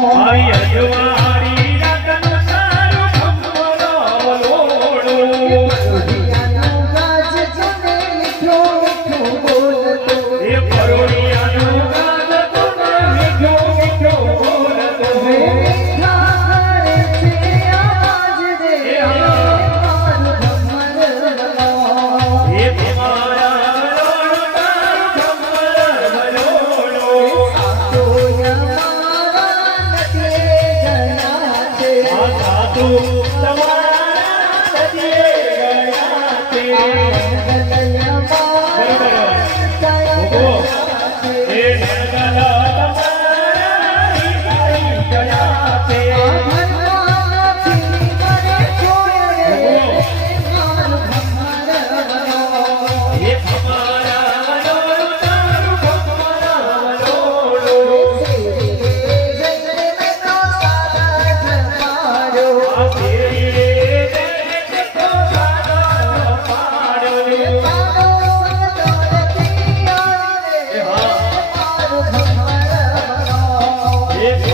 आई अजवारी रतन सारू खमरो लोड़ो गाज तने मीठो मीठो बोलतो ये परोड़ियानो गाज तने मीठो मीठो बोलतो मीठा करे छे आवाज रे मारू भमर ये तुम्हारा लोड़ो तारू खमर लोड़ो तो यमारा नदिए गया छे साधु तुम्हारा नदिए गया ते गलया बरोबर हे नगला तुम्हारी गया ते ये हमारा लोड़ो तारू खमर लोड़ो आ तेरी रे को सादा पाड़ो ये